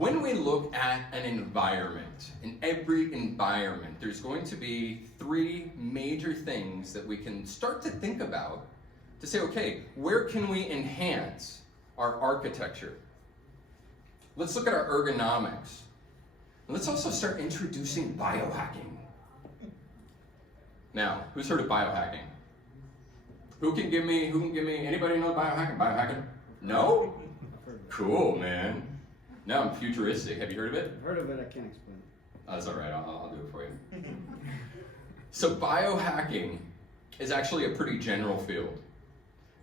When we look at an environment, in every environment, there's going to be three major things that we can start to think about to say, okay, where can we enhance our architecture? Let's look at our ergonomics. And let's also start introducing biohacking. Now, who's heard of biohacking? Who can give me, anybody know biohacking? Biohacking? No? Cool, man. Now I'm futuristic. Have you heard of it? I've heard of it, I can't explain it. Oh, that's all right, I'll do it for you. So biohacking is actually a pretty general field.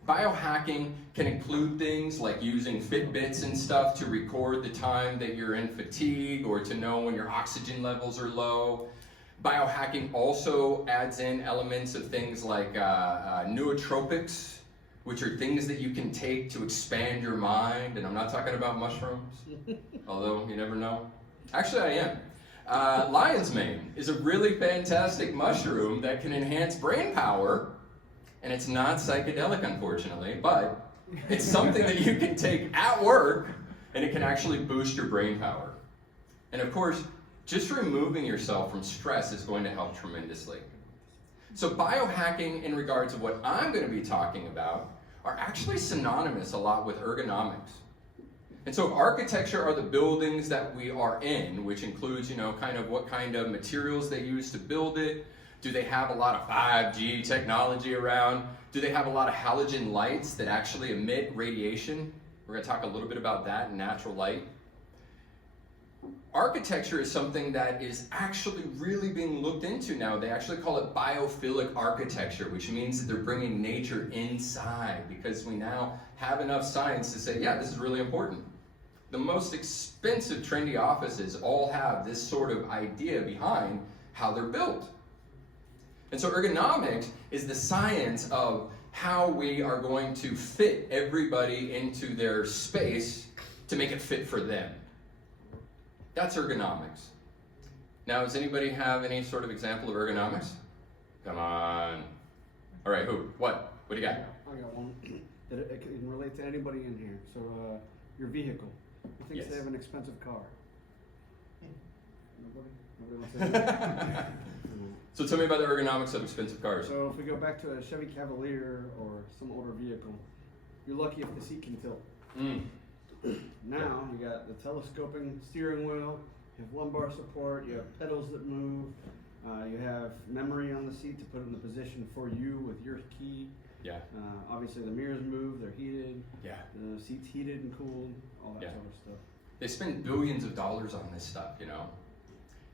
Biohacking can include things like using Fitbits and stuff to record the time that you're in fatigue or to know when your oxygen levels are low. Biohacking also adds in elements of things like nootropics, which are things that you can take to expand your mind. And I'm not talking about mushrooms, although you never know. Actually, I am. Lion's mane is a really fantastic mushroom that can enhance brain power. And it's not psychedelic, unfortunately, but it's something that you can take at work, and it can actually boost your brain power. And of course, just removing yourself from stress is going to help tremendously. So biohacking, in regards to what I'm going to be talking about, are actually synonymous a lot with ergonomics. And so architecture are the buildings that we are in, which includes, kind of what kind of materials they use to build it. Do they have a lot of 5G technology around? Do they have a lot of halogen lights that actually emit radiation? We're going to talk a little bit about that and natural light. Architecture is something that is actually really being looked into now. They actually call it biophilic architecture, which means that they're bringing nature inside, because we now have enough science to say, yeah, this is really important. The most expensive trendy offices all have this sort of idea behind how they're built. And so ergonomics is the science of how we are going to fit everybody into their space to make it fit for them. That's ergonomics. Now, does anybody have any sort of example of ergonomics? Come on. All right, who? What? What do you got? I got one that it can relate to anybody in here. So, your vehicle. Who thinks Yes. they have an expensive car? Nobody? Nobody wants to say So tell me about the ergonomics of expensive cars. So if we go back to a Chevy Cavalier or some older vehicle, you're lucky if the seat can tilt. Now you got the telescoping steering wheel, you have lumbar support, you have pedals that move, you have memory on the seat to put in the position for you with your key. Yeah. Obviously the mirrors move, they're heated. Yeah. The seat's heated and cooled, all that Yeah. sort of stuff. They spend billions of dollars on this stuff,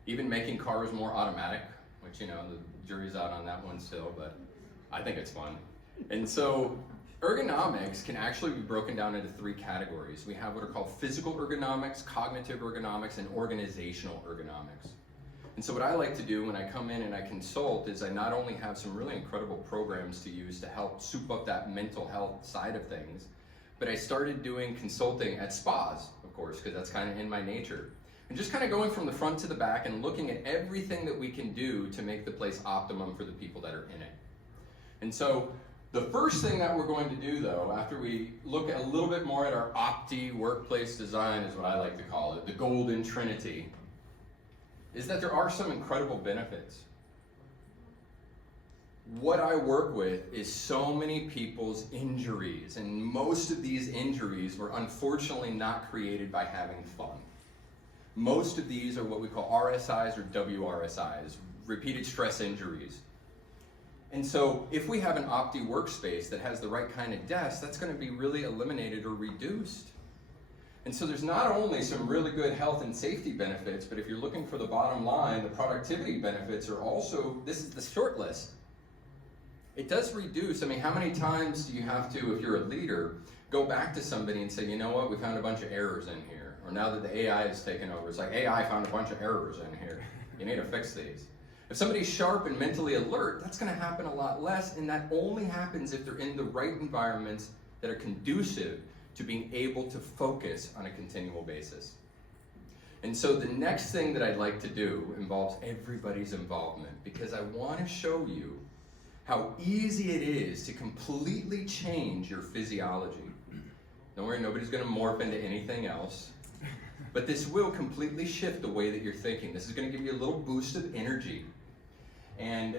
Even making cars more automatic, which, the jury's out on that one still, but I think it's fun. And so ergonomics can actually be broken down into three categories. We have what are called physical ergonomics, cognitive ergonomics, and organizational ergonomics. And so what I like to do when I come in and I consult is I not only have some really incredible programs to use to help soup up that mental health side of things, but I started doing consulting at spas, of course, because that's kind of in my nature. And just kind of going from the front to the back and looking at everything that we can do to make the place optimum for the people that are in it. And so the first thing that we're going to do, though, after we look a little bit more at our OPTIworkplace design, is what I like to call it, the golden trinity, is that there are some incredible benefits. What I work with is so many people's injuries, and most of these injuries were unfortunately not created by having fun. Most of these are what we call RSIs or WRSIs, repeated stress injuries. And so if we have an Opti workspace that has the right kind of desk, that's going to be really eliminated or reduced. And so there's not only some really good health and safety benefits, but if you're looking for the bottom line, the productivity benefits are also, this is the short list. It does reduce. I mean, how many times do you have to, if you're a leader, go back to somebody and say, you know what, we found a bunch of errors in here. Or now that the AI has taken over, it's like, AI found a bunch of errors in here. You need to fix these. If somebody's sharp and mentally alert, that's going to happen a lot less, and that only happens if they're in the right environments that are conducive to being able to focus on a continual basis. And so the next thing that I'd like to do involves everybody's involvement, because I want to show you how easy it is to completely change your physiology. Don't worry, nobody's going to morph into anything else. but this will completely shift the way that you're thinking. This is going to give you a little boost of energy. And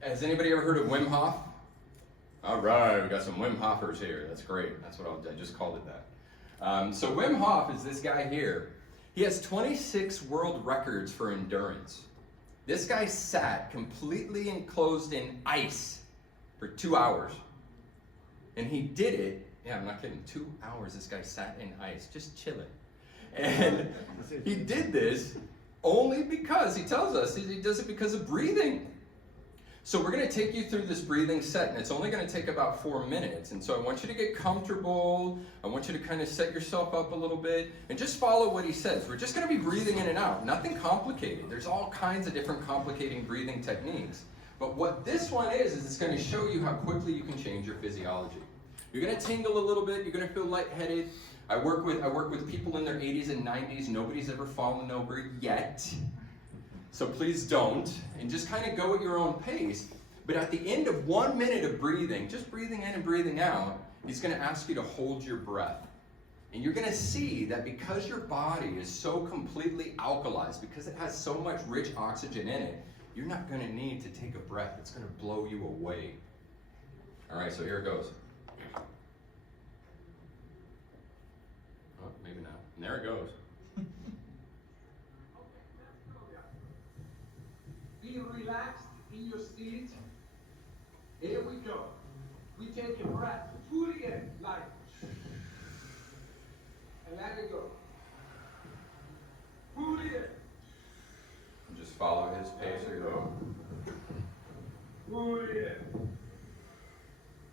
has anybody ever heard of Wim Hof? All right, we got some Wim Hofers here. That's great. That's what I just called it that. So Wim Hof is this guy here. He has 26 world records for endurance. This guy sat completely enclosed in ice for 2 hours. And he did it, yeah, I'm not kidding, 2 hours this guy sat in ice, just chilling. And he did this only because, he tells us, he does it because of breathing. So we're going to take you through this breathing set, and it's only going to take about 4 minutes. And so I want you to get comfortable. I want you to kind of set yourself up a little bit and just follow what he says. We're just going to be breathing in and out. Nothing complicated. There's all kinds of different complicating breathing techniques. But what this one is it's going to show you how quickly you can change your physiology. You're going to tingle a little bit. You're going to feel lightheaded. I work with people in their 80s and 90s. Nobody's ever fallen over yet. So please don't, and just kind of go at your own pace. But at the end of 1 minute of breathing, just breathing in and breathing out, he's going to ask you to hold your breath. And you're going to see that because your body is so completely alkalized, because it has so much rich oxygen in it, you're not going to need to take a breath. It's going to blow you away. All right, so here it goes. Oh, maybe not. And there it goes. Be relaxed in your seat. Here we go. We take a breath fully in, like, and let it go. Fully in. And just follow his pace or go. Fully in.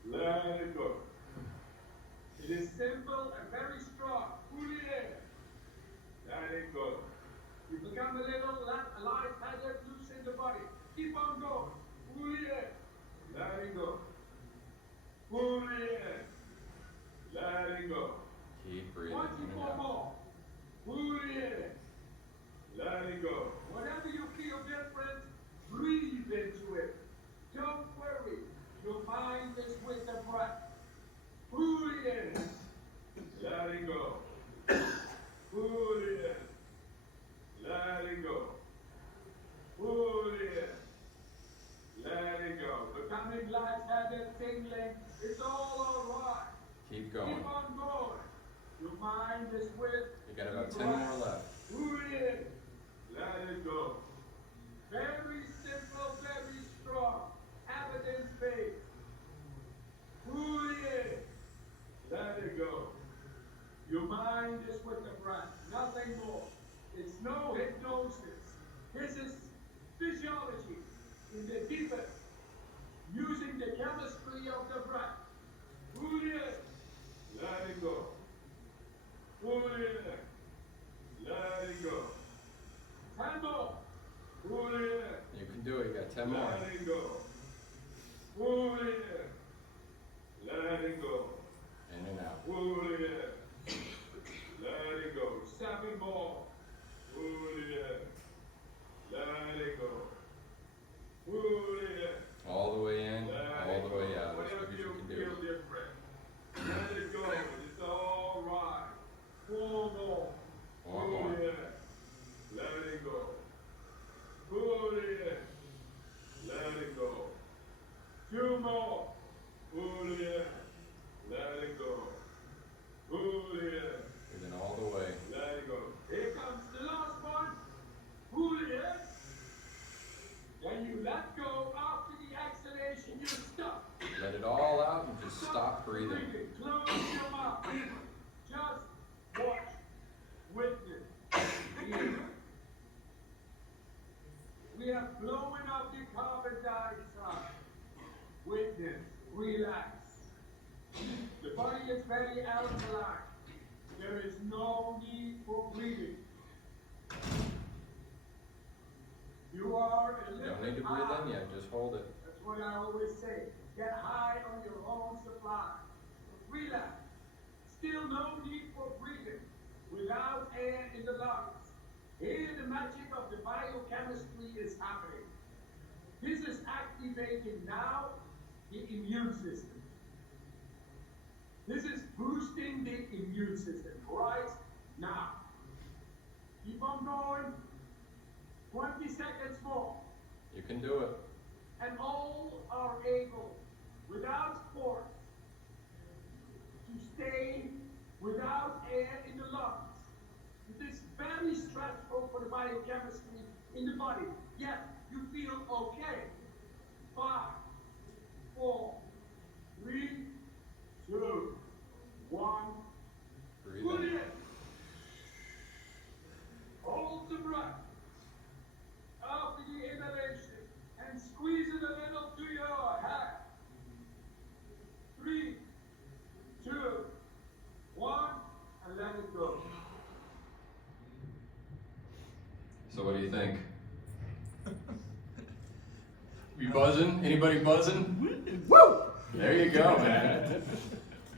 Let it go. It is simple and very strong. Fully in. Let it go. You become a little light-headed, loose in the body. Keep on going. Fully in. Let it go. Fully in. Let it go. Keep breathing. 24 more. Fully in. Let it go. Whatever you feel different, breathe into it. Don't worry. Your mind is with the breath. Fully in. Let it go. Fully in. Let it go. Fully in. Let it go. Becoming lightheaded, tingling. It's all alright. Keep going. Keep on going. Your mind is with. You got about 10 more left. Fully in. Let it go. Very simple, very strong. Evidence-based. Fully in. Let it go. Your mind is with the breath. Nothing more. It's no hypnosis. This is physiology in the deepest, using the chemistry of the breath. Fully in. Let it go. Fully in. Let it go. 10 more. Fully in. You can do it. You got 10 more. Let it go. Fully in. Let it go. In and out. Fully in. Let it go. 7 more. Fully in. Let it go. Fully in. All the way in, Let all it the go. way out. As Whatever quick as you you can do. feel different. Let it go. It's all right. 4 more. One more. Fully in. Let it go. Fully in. Let it go. 2 more. Fully in. Let it go. Fully in. Breathing all the way. Let it go. Here comes the last one. Fully in. Then you let go. After the exhalation, you stop. Let it all out and just stop breathing. Close your mouth. Just watch. Witness. Feel. We are blowing up the carbon dioxide. Witness. Relax. The body is very alkaline. There is no need for breathing. You are a little Don't need to breathe high. in yet, just hold it. That's what I always say. Get high on your own supply. Relax. Still no need for breathing without air in the lungs. Here the magic of the biochemistry is happening. This is activating now the immune system. This is boosting the immune system right now. Keep on going. 20 seconds more. You can do it. And all are able, without force, to stay without air in the lungs. It is very stressful for the biochemistry in the body. Yet you feel okay. 5, 4, 3, 2, 1. Breathe Put in. it in. Hold the breath. After the inhalation, and squeeze it a little to your head. 3, 2, 1, and let it go. So what do you think? You buzzing? Anybody buzzing? Woo! There you go, man.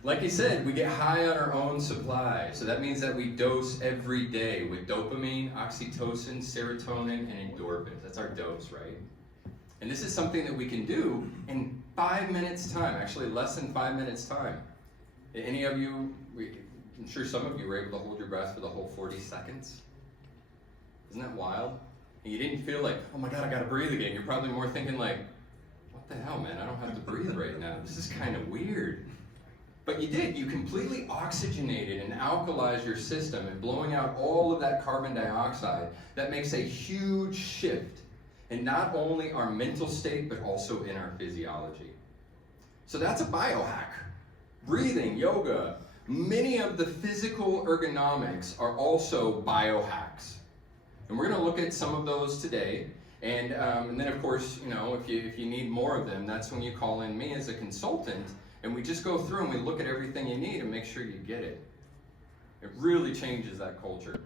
Like you said, we get high on our own supply. So that means that we dose every day with dopamine, oxytocin, serotonin, and endorphins. That's our dose, right? And this is something that we can do in 5 minutes time, actually less than 5 minutes time. Any of you, I'm sure some of you were able to hold your breath for the whole 40 seconds. Isn't that wild? And you didn't feel like, oh my God, I gotta breathe again. You're probably more thinking like, what the hell, man? I don't have to breathe right now. This is kind of weird. But you did. You completely oxygenated and alkalized your system and blowing out all of that carbon dioxide. That makes a huge shift in not only our mental state, but also in our physiology. So that's a biohack. Breathing, yoga. Many of the physical ergonomics are also biohacks. And we're going to look at some of those today. And then, of course, you know, if you need more of them, that's when you call in me as a consultant. And we just go through and we look at everything you need and make sure you get it. It really changes that culture.